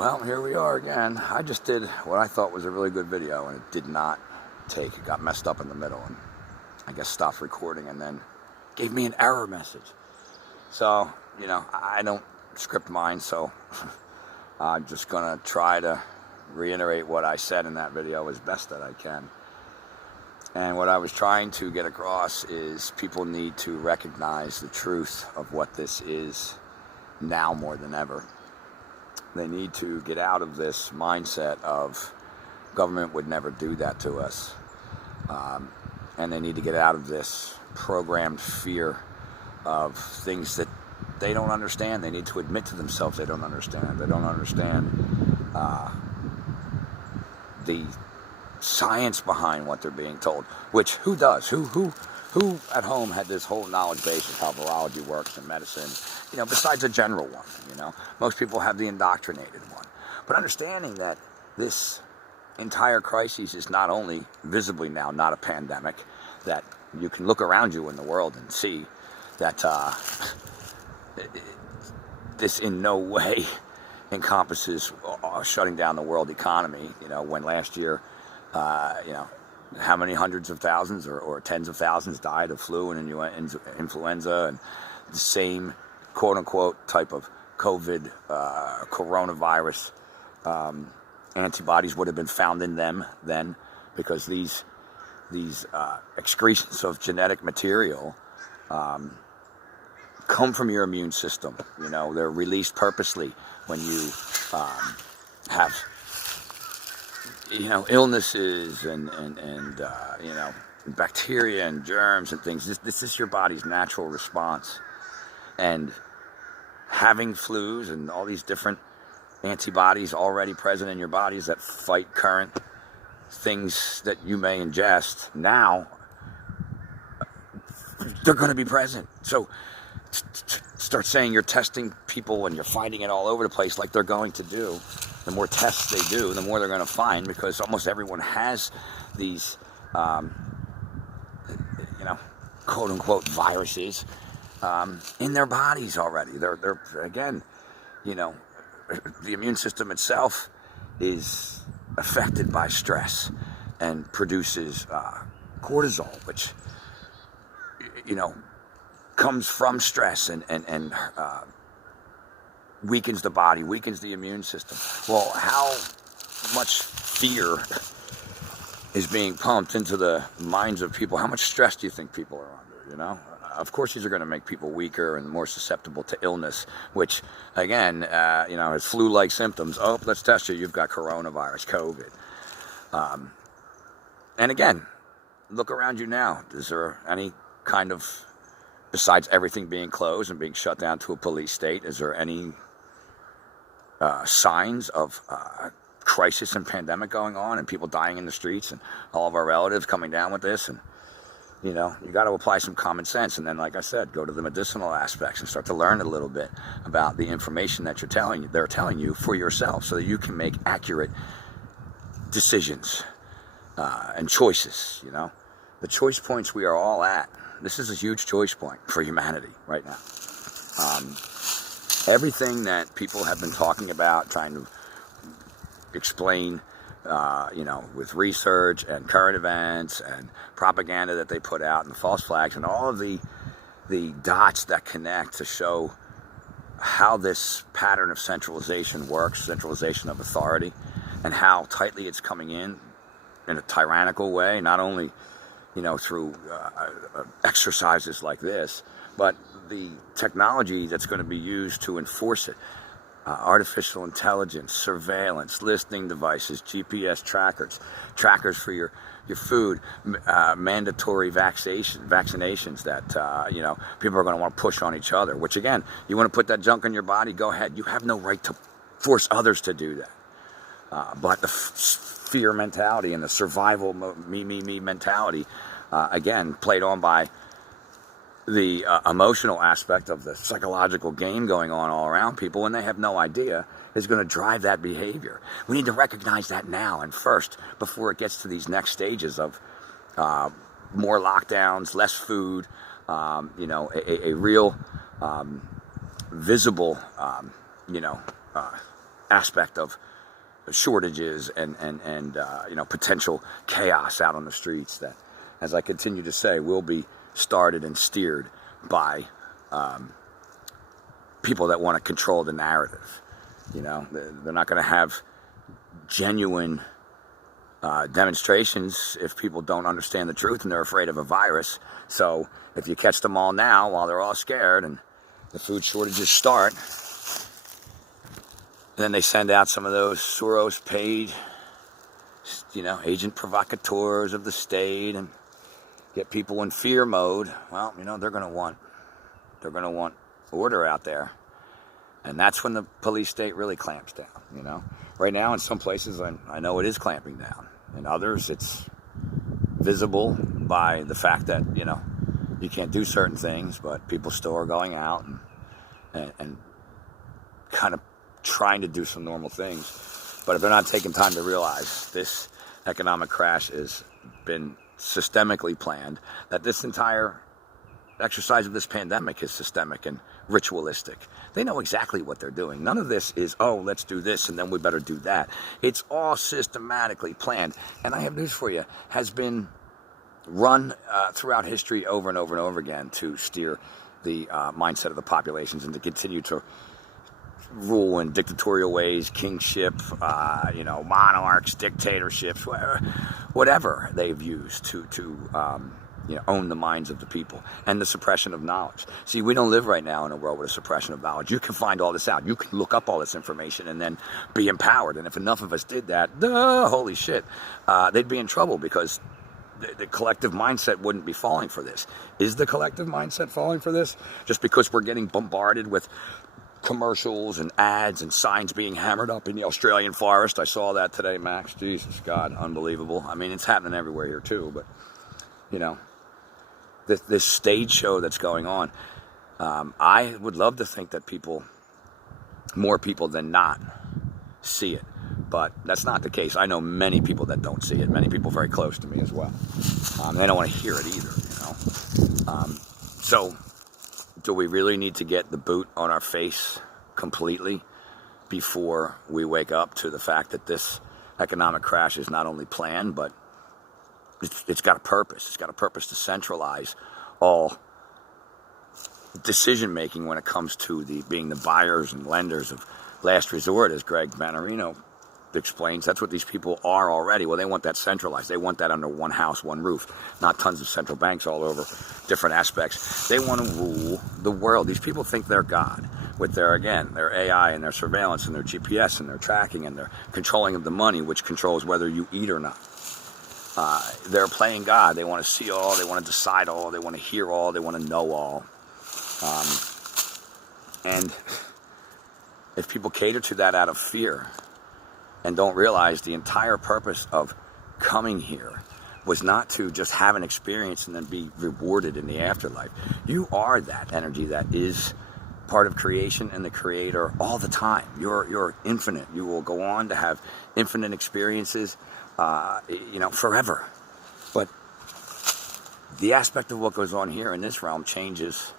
Well, here we are again. I just did what I thought was a really good video, and it did not take. It got messed up in the middle, and I guess stopped recording, and then gave me an error message. So, you know, I don't script mine, so I'm just going to try to reiterate what I said in that video as best that I can. And what I was trying to get across is people need to recognize the truth of what this is now more than ever. They need to get out of this mindset of government would never do that to us. And they need to get out of this programmed fear of things that they don't understand. They need to admit to themselves they don't understand. They don't understand the science behind what they're being told. Which, who does? Who at home had this whole knowledge base of how virology works in medicine? You know, besides a general one, you know. Most people have the indoctrinated one. But understanding that this entire crisis is not only visibly now not a pandemic, that you can look around you in the world and see that this in no way encompasses shutting down the world economy. You know, when last year, you know, how many hundreds of thousands or tens of thousands died of flu and influenza, and the same quote-unquote type of COVID, coronavirus antibodies would have been found in them then, because these excretions of genetic material come from your immune system. You know, they're released purposely when you have, you know, illnesses and you know, bacteria and germs and things. This is your body's natural response. And having flus and all these different antibodies already present in your bodies that fight current things that you may ingest, now they're going to be present. So start saying you're testing people and you're finding it all over the place like they're going to do. The more tests they do, the more they're going to find, because almost everyone has these, you know, quote-unquote viruses in their bodies already. They're again, you know, the immune system itself is affected by stress and produces cortisol, which, you know, comes from stress and weakens the body, weakens the immune system. Well, how much fear is being pumped into the minds of people? How much stress do you think people are under, you know? Of course, these are going to make people weaker and more susceptible to illness, which, again, you know, is flu-like symptoms. Oh, let's test you. You've got coronavirus, COVID. And again, look around you now. Is there any kind of, besides everything being closed and being shut down to a police state, is there any signs of crisis and pandemic going on and people dying in the streets and all of our relatives coming down with this? And, you know, you got to apply some common sense. And then, like I said, go to the medicinal aspects and start to learn a little bit about the information that they're telling you for yourself, so that you can make accurate decisions and choices. You know, the choice points we are all at. This is a huge choice point for humanity right now. Everything that people have been talking about, trying to explain, you know, with research and current events and propaganda that they put out and the false flags and all of the dots that connect to show how this pattern of centralization works, centralization of authority, and how tightly it's coming in a tyrannical way, not only, you know, through exercises like this, but the technology that's going to be used to enforce it. Artificial intelligence, surveillance, listening devices, GPS trackers for your food, mandatory vaccinations that, you know, people are going to want to push on each other, which, again, you want to put that junk in your body, go ahead. You have no right to force others to do that. But the fear mentality and the survival me mentality, again, played on by the emotional aspect of the psychological game going on all around people, and they have no idea, is going to drive that behavior. We need to recognize that now and first, before it gets to these next stages of more lockdowns, less food, you know, a real visible, you know, aspect of shortages and potential chaos out on the streets that, as I continue to say, will be started and steered by people that want to control the narrative. They're not going to have genuine demonstrations if people don't understand the truth and they're afraid of a virus. So if you catch them all now while they're all scared and the food shortages start, then they send out some of those Soros paid, agent provocateurs of the state and get people in fear mode. Well, they're going to want order out there. And that's when the police state really clamps down, Right now, in some places, I know it is clamping down. In others, it's visible by the fact that, you can't do certain things, but people still are going out and kind of trying to do some normal things. But if they're not taking time to realize this economic crash has been systemically planned, that this entire exercise of this pandemic is systemic and ritualistic. They know exactly what they're doing. None of this is, let's do this and then we better do that. It's all systematically planned. And I have news for you, has been run throughout history over and over and over again to steer the mindset of the populations and to continue to rule in dictatorial ways, kingship, monarchs, dictatorships, whatever they've used to own the minds of the people, and the suppression of knowledge. See, we don't live right now in a world with a suppression of knowledge. You can find all this out. You can look up all this information and then be empowered. And if enough of us did that, holy shit, they'd be in trouble because the collective mindset wouldn't be falling for this. Is the collective mindset falling for this? Just because we're getting bombarded with commercials and ads and signs being hammered up in the Australian forest. I saw that today, Max. Jesus, God, unbelievable. I mean, it's happening everywhere here too, but, this stage show that's going on, I would love to think that more people than not, see it. But that's not the case. I know many people that don't see it, many people very close to me as well. They don't want to hear it either, So, do we really need to get the boot on our face completely before we wake up to the fact that this economic crash is not only planned, but it's got a purpose. It's got a purpose to centralize all decision-making when it comes to being the buyers and lenders of last resort, as Greg Mannarino explains. That's what these people are already. Well, they want that centralized. They want that under one house, one roof, not tons of central banks all over different aspects. They want to rule the world. These people think they're God with their AI and their surveillance and their GPS and their tracking and their controlling of the money, which controls whether you eat or not. They're playing God. They want to see all. They want to decide all. They want to hear all. They want to know all. And if people cater to that out of fear and don't realize the entire purpose of coming here was not to just have an experience and then be rewarded in the afterlife. You are that energy that is part of creation and the creator all the time. You're infinite. You will go on to have infinite experiences, forever. But the aspect of what goes on here in this realm changes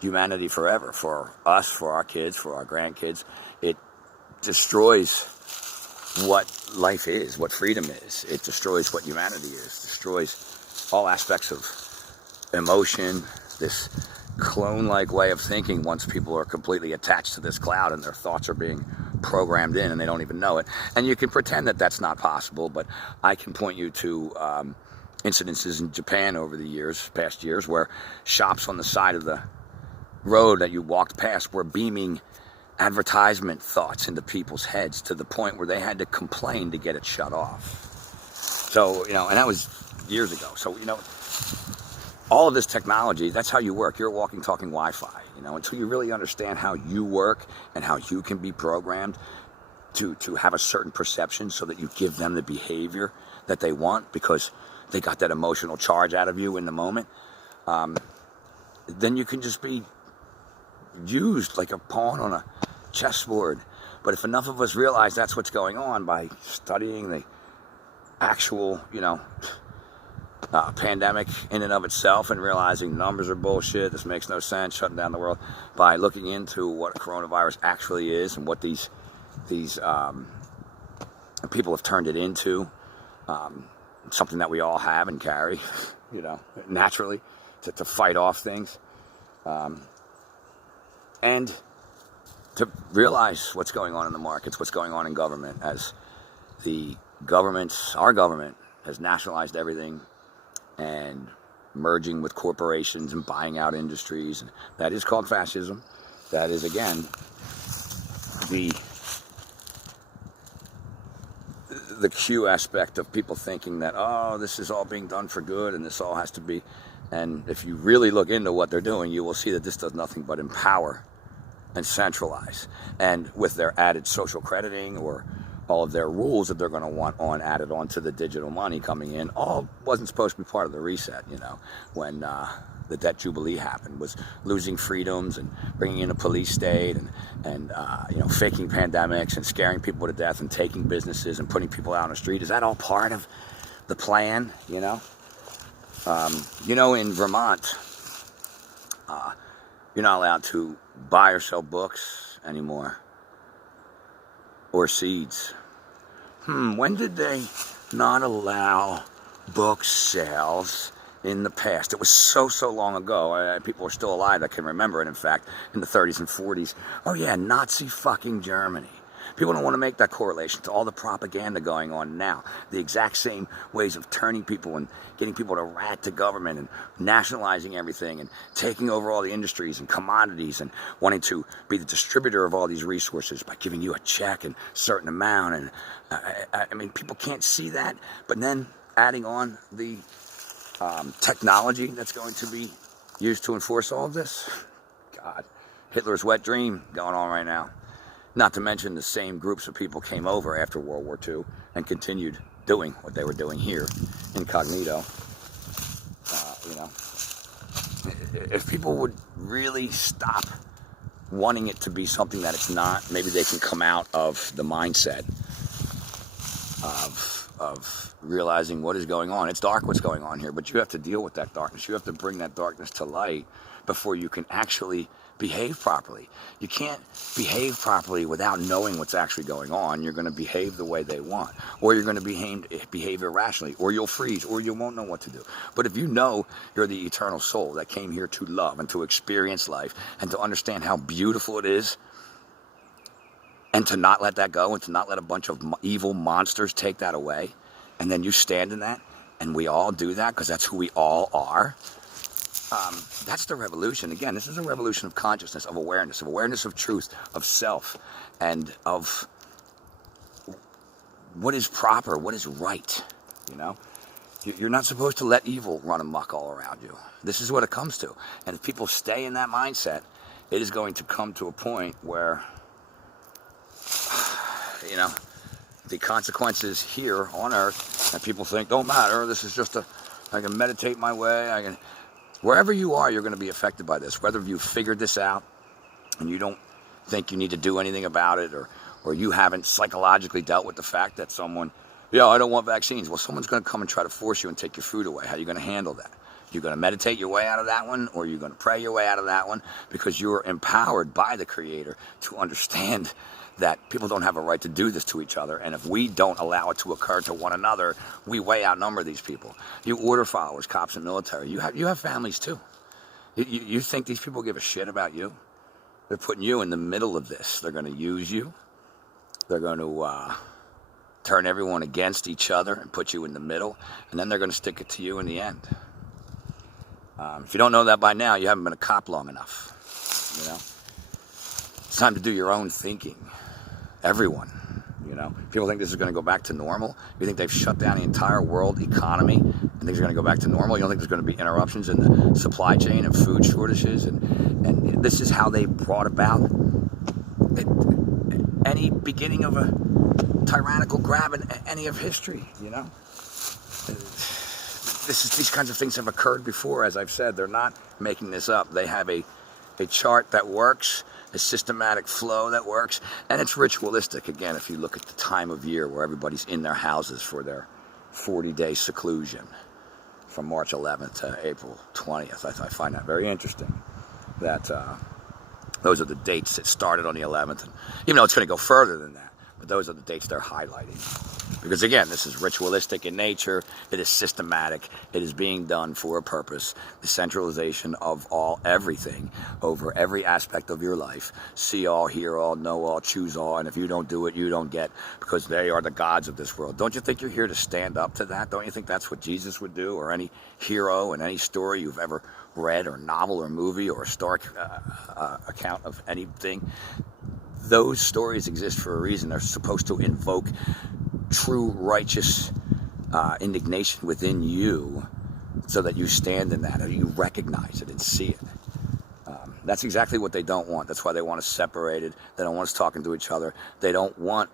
humanity forever. For us, for our kids, for our grandkids. It destroys what life is, what freedom is. It destroys what humanity is. Destroys all aspects of emotion, this clone-like way of thinking once people are completely attached to this cloud and their thoughts are being programmed in and they don't even know it. And you can pretend that that's not possible, but I can point you to incidences in Japan over the past years, where shops on the side of the road that you walked past were beaming advertisement thoughts into people's heads to the point where they had to complain to get it shut off. So, and that was years ago. So, all of this technology, that's how you work. You're a walking, talking Wi-Fi, until you really understand how you work and how you can be programmed to have a certain perception so that you give them the behavior that they want because they got that emotional charge out of you in the moment. Then you can just be used like a pawn on a chessboard. But if enough of us realize that's what's going on by studying the actual, pandemic in and of itself and realizing numbers are bullshit, this makes no sense, shutting down the world, by looking into what coronavirus actually is and what these these people have turned it into something that we all have and carry, you know, naturally, to fight off things. And to realize what's going on in the markets, what's going on in government, as our government has nationalized everything and merging with corporations and buying out industries. And that is called fascism. That is, again, the Q aspect of people thinking that, oh, this is all being done for good and this all has to be. And if you really look into what they're doing, you will see that this does nothing but empower and centralize. And with their added social crediting or all of their rules that they're going to want added on to the digital money coming in, all wasn't supposed to be part of the reset, you know, when the debt jubilee happened, was losing freedoms and bringing in a police state and you know, faking pandemics and scaring people to death and taking businesses and putting people out on the street. Is that all part of the plan, you know? You know, in Vermont, you're not allowed to buy or sell books anymore, or seeds. When did they not allow book sales in the past? It was so long ago. People are still alive that can remember it, in fact, in the 30s and 40s. Oh yeah, Nazi fucking Germany. People don't want to make that correlation to all the propaganda going on now. The exact same ways of turning people and getting people to rat to government and nationalizing everything and taking over all the industries and commodities and wanting to be the distributor of all these resources by giving you a check and a certain amount. And I mean, people can't see that, but then adding on the technology that's going to be used to enforce all of this. God, Hitler's wet dream going on right now. Not to mention the same groups of people came over after World War II and continued doing what they were doing here, incognito. You know, if people would really stop wanting it to be something that it's not, maybe they can come out of the mindset of realizing what is going on. It's dark what's going on here, but you have to deal with that darkness. You have to bring that darkness to light before you can actually behave properly. You can't behave properly without knowing what's actually going on. You're going to behave the way they want, or you're going to behave irrationally, or you'll freeze, or you won't know what to do. But if you know you're the eternal soul that came here to love and to experience life and to understand how beautiful it is, and to not let that go and to not let a bunch of evil monsters take that away, and then you stand in that, and we all do that because that's who we all are. That's the revolution. Again, this is a revolution of consciousness, of awareness of truth, of self, and of what is proper, what is right, you know? You're not supposed to let evil run amok all around you. This is what it comes to. And if people stay in that mindset, it is going to come to a point where, you know, the consequences here on Earth that people think don't matter. This is just I can meditate my way, wherever you are, you're going to be affected by this. Whether you've figured this out and you don't think you need to do anything about it, or you haven't psychologically dealt with the fact that someone, I don't want vaccines. Well, someone's going to come and try to force you and take your food away. How are you going to handle that? You're going to meditate your way out of that one, or you're going to pray your way out of that one, because you're empowered by the Creator to understand that people don't have a right to do this to each other, and if we don't allow it to occur to one another, we way outnumber these people. You order followers, cops and military, you have families too. You think these people give a shit about you? They're putting you in the middle of this. They're going to use you. They're going to turn everyone against each other and put you in the middle, and then they're going to stick it to you in the end. If you don't know that by now, you haven't been a cop long enough. You know, it's time to do your own thinking. Everyone, you know, people think this is going to go back to normal. You think they've shut down the entire world economy and things are going to go back to normal? You don't think there's going to be interruptions in the supply chain and food shortages? And this is how they brought about any beginning of a tyrannical grab in any of history, you know? These kinds of things have occurred before, as I've said. They're not making this up. They have a chart that works, a systematic flow that works, and it's ritualistic. Again, if you look at the time of year where everybody's in their houses for their 40-day seclusion from March 11th to April 20th, I find that very interesting. That those are the dates that started on the 11th, and even though it's going to go further than that. but those are the dates they're highlighting. Because again, this is ritualistic in nature, it is systematic, it is being done for a purpose, the centralization of everything over every aspect of your life. See all, hear all, know all, choose all, and if you don't do it, you don't get, because they are the gods of this world. Don't you think you're here to stand up to that? Don't you think that's what Jesus would do, or any hero in any story you've ever read, or novel, or movie, or historic account of anything? Those stories exist for a reason. They're supposed to invoke true righteous indignation within you, so that you stand in that, or you recognize it and see it. That's exactly what they don't want. That's why they want us separated. They don't want us talking to each other. They don't want,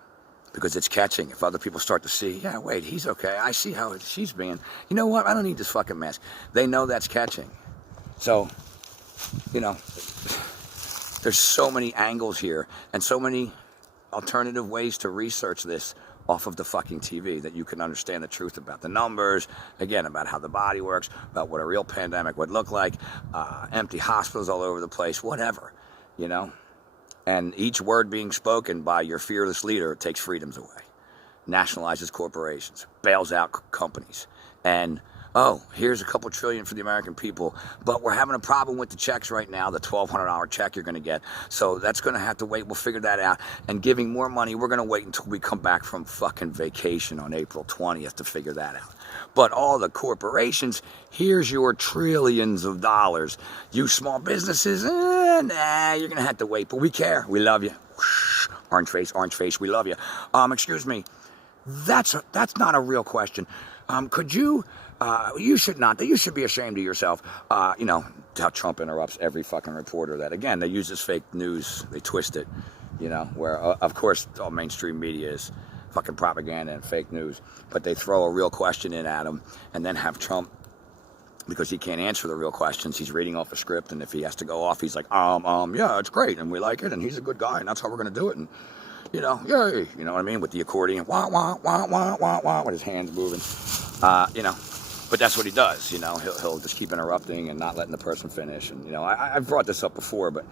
because it's catching. If other people start to see, yeah, wait, he's okay. I see how she's being. You know what? I don't need this fucking mask. They know that's catching. So, you know, there's so many angles here and so many alternative ways to research this off of the fucking TV, that you can understand the truth about the numbers, again, about how the body works, about what a real pandemic would look like, empty hospitals all over the place, whatever, you know? And each word being spoken by your fearless leader takes freedoms away, nationalizes corporations, bails out companies, and oh, here's a couple trillion for the American people, but we're having a problem with the checks right now, the $1,200 check you're going to get. So that's going to have to wait. We'll figure that out. And giving more money, we're going to wait until we come back from fucking vacation on April 20th to figure that out. But all the corporations, here's your trillions of dollars. You small businesses, nah, you're going to have to wait. But we care. We love you. Orange face, we love you. Excuse me. That's not a real question. Could you... you should not. You should be ashamed of yourself. You know, how Trump interrupts every fucking reporter. That, again, they use this fake news. They twist it, you know, where, of course, all mainstream media is fucking propaganda and fake news. But they throw a real question in at him and then have Trump, because he can't answer the real questions, he's reading off a script. And if he has to go off, he's like, yeah, it's great. And we like it. And he's a good guy. And that's how we're going to do it. And, you know, yay. You know what I mean? With the accordion, wah, wah, wah, wah, wah, wah, with his hands moving. You know. But that's what he does, you know. He'll just keep interrupting and not letting the person finish. And, you know, I've brought this up before, but,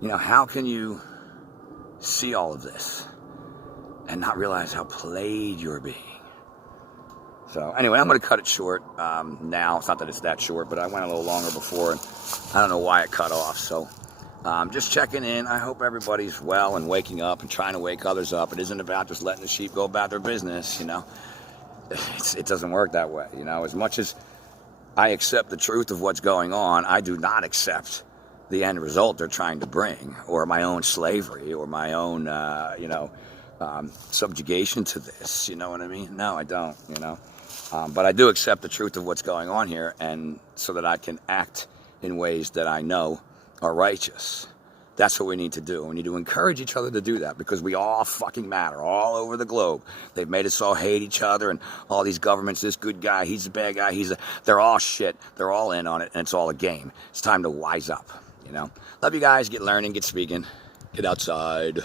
you know, how can you see all of this and not realize how played you're being? So, anyway, I'm going to cut it short now. It's not that it's that short, but I went a little longer before, and I don't know why it cut off. So, just checking in. I hope everybody's well and waking up and trying to wake others up. It isn't about just letting the sheep go about their business, you know. It doesn't work that way, you know. As much as I accept the truth of what's going on, I do not accept the end result they're trying to bring, or my own slavery, or my own, you know, subjugation to this. You know what I mean? No, I don't, you know. But I do accept the truth of what's going on here, and so that I can act in ways that I know are righteous. That's what we need to do. We need to encourage each other to do that, because we all fucking matter all over the globe. They've made us all hate each other, and all these governments, this good guy, he's a bad guy, they're all shit. They're all in on it, and it's all a game. It's time to wise up, you know. Love you guys. Get learning, get speaking, get outside.